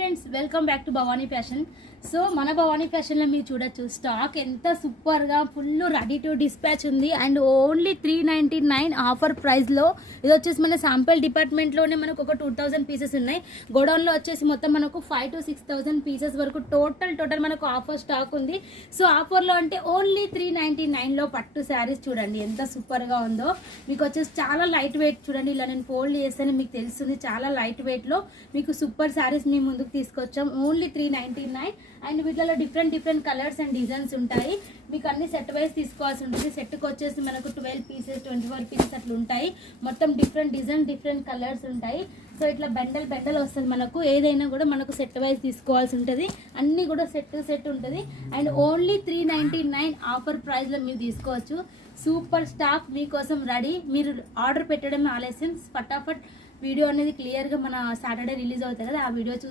Friends welcome back to Bhavani fashion. So మన భవానీ ఫ్యాషన్లో మీరు చూడొచ్చు స్టాక్ ఎంత సూపర్గా ఫుల్ రెడీ టు డిస్పాచ్ ఉంది అండ్ ఓన్లీ 399 ఆఫర్ ప్రైస్లో. ఇది వచ్చేసి మన శాంపిల్ డిపార్ట్మెంట్లోనే మనకు ఒక 2000 పీసెస్ ఉన్నాయి. గోడౌన్లో వచ్చేసి మొత్తం మనకు 5,000 to 6,000 పీసెస్ వరకు టోటల్ మనకు ఆఫర్ స్టాక్ ఉంది. సో ఆఫర్లో అంటే ఓన్లీ 399లో పట్టు శారీస్ చూడండి ఎంత సూపర్గా ఉందో. మీకు వచ్చేసి చాలా లైట్ వెయిట్ చూడండి, ఇలా నేను ఫోల్డ్ చేస్తేనే మీకు తెలుస్తుంది. చాలా లైట్ వెయిట్లో మీకు సూపర్ శారీస్ మీ ముందుకు తీసుకొచ్చాం. ఓన్లీ 399 అండ్ వీటిలో డిఫరెంట్ కలర్స్ అండ్ డిజైన్స్ ఉంటాయి. మీకు అన్ని సెట్ వైజ్ తీసుకోవాల్సి ఉంటుంది. సెట్కి వచ్చేసి మనకు 12 పీసెస్ 24 పీసెస్ అట్లా ఉంటాయి. మొత్తం డిఫరెంట్ డిజైన్ డిఫరెంట్ కలర్స్ ఉంటాయి. సో ఇట్లా బెండల్ వస్తుంది మనకు. ఏదైనా కూడా మనకు సెట్ వైజ్ తీసుకోవాల్సి ఉంటుంది. అన్నీ కూడా సెట్ ఉంటుంది. అండ్ ఓన్లీ 399 ఆఫర్ ప్రైస్లో మీరు తీసుకోవచ్చు. సూపర్ స్టాక్ మీకోసం రెడీ. మీరు ఆర్డర్ పెట్టడం ఆలస్యం, ఫటాఫట్ వీడియో అనేది క్లియర్గా మన సాటర్డే రిలీజ్ అవుతుంది కదా, ఆ వీడియో చూసి